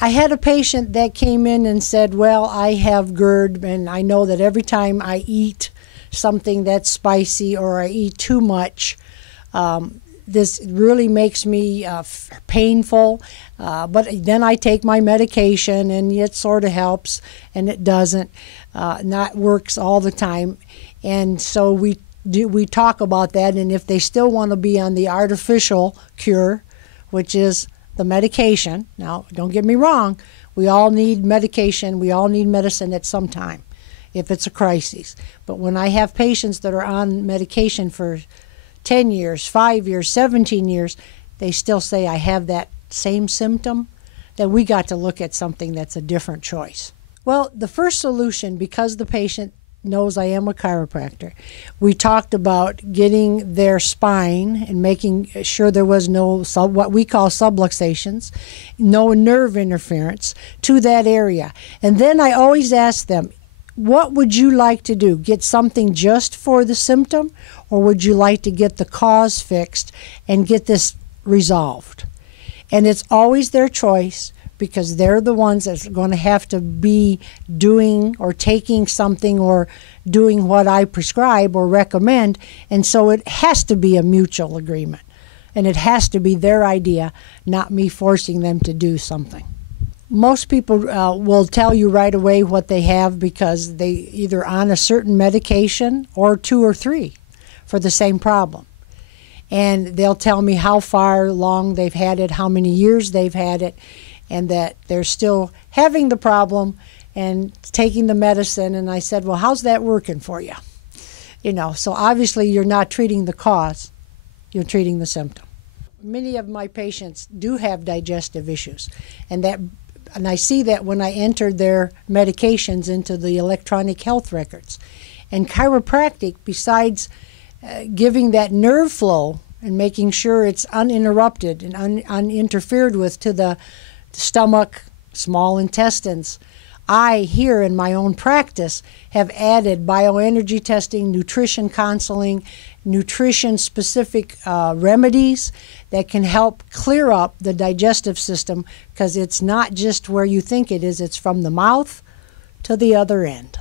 I had a patient that came in and said, well, I have GERD, and I know that every time I eat something that's spicy or I eat too much, this really makes me painful, but then I take my medication and it sort of helps, and it doesn't. Not works all the time. And so we talk about that, and if they still want to be on the artificial cure, which is the medication. Now, don't get me wrong, we all need medication, we all need medicine at some time if it's a crisis. But when I have patients that are on medication for 10 years, 5 years, 17 years, they still say I have that same symptom, then we got to look at something that's a different choice. Well, the first solution, because the patient knows I am a chiropractor, we talked about getting their spine and making sure there was no what we call subluxations, no nerve interference to that area. And then I always ask them, what would you like to do? Get something just for the symptom, or would you like to get the cause fixed and get this resolved? And it's always their choice, because they're the ones that's going to have to be doing or taking something or doing what I prescribe or recommend. And so it has to be a mutual agreement. And it has to be their idea, not me forcing them to do something. Most people will tell you right away what they have, because they either on a certain medication or 2 or 3 for the same problem. And they'll tell me how far along they've had it, how many years they've had it, and that they're still having the problem and taking the medicine. And I said, well, how's that working for you? So obviously you're not treating the cause, you're treating the symptom. Many of my patients do have digestive issues, and I see that when I enter their medications into the electronic health records. And chiropractic, besides giving that nerve flow and making sure it's uninterrupted and uninterfered with to the stomach, small intestines, I, here in my own practice, have added bioenergy testing, nutrition counseling, nutrition-specific remedies that can help clear up the digestive system, because it's not just where you think it is, it's from the mouth to the other end.